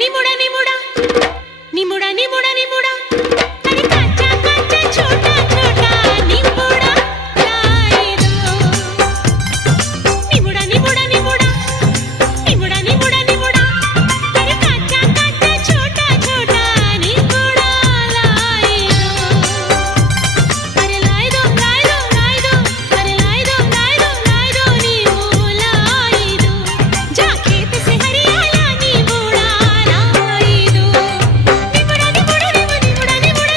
నిముడా నిముడా నిముడా నిముడా నిముడా అరే కాచా కాచా छोटा छोटा నిముడా లాయిదో నిముడా నిముడా నిముడా నిముడా నిముడా నిముడా అరే కాచా కాచా छोटा छोटा నిముడా లాయిదో అరే లాయిదో లాయిదో లాయిదో అరే లాయిదో లాయిదో లాయిదో నీవు లాయిదో जा खेत से हरियाला निमुड़ा लाइदो निमुड़ा निमुड़ा निमुड़ा निमुड़ा निमुड़ा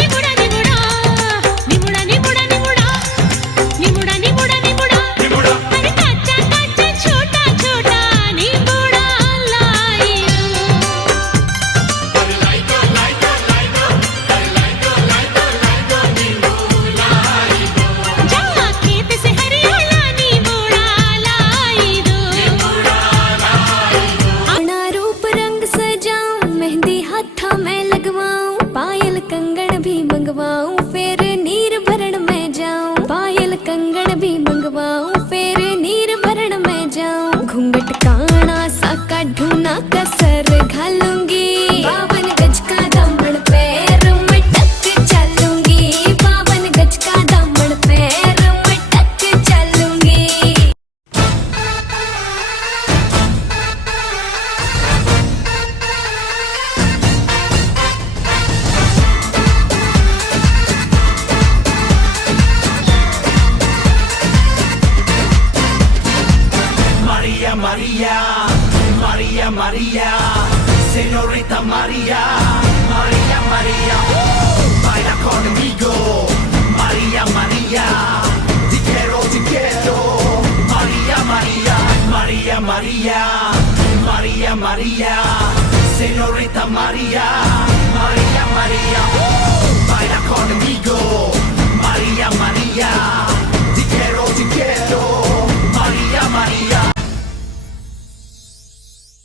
निमुड़ा निमुड़ा निमुड़ा निमुड़ा निमुड़ा निमुड़ा निमुड़ा अरे काचा काचा छोटा छोटा निमुड़ा लाइदो अरे लाइदो लाइदो लाइदो अरे लाइदो लाइदो लाइदो निमुड़ा लाइदो जा खेत से हरियाला निमुड़ा लाइदो अपना रूप रंग सजाऊं मेहंदी हाथा में लगवाऊं पायल कंगन भी मंगवाऊं फिर नीर भरण में जाऊं पायल कंगन भी मंगवाऊं फिर नीर भरण में जाऊं घूंघट काना सा काढूं कसर घालूंगी 52 गज का दामन पैर में टक चलूंगी 52 गज का दामन पैर में टक चलूंगी Maria Maria Maria Maria Señorita Maria Maria Maria baila conmigo Maria Maria te quiero Maria Maria Maria Maria Maria Maria Señorita Maria Maria Maria baila conmigo Maria Maria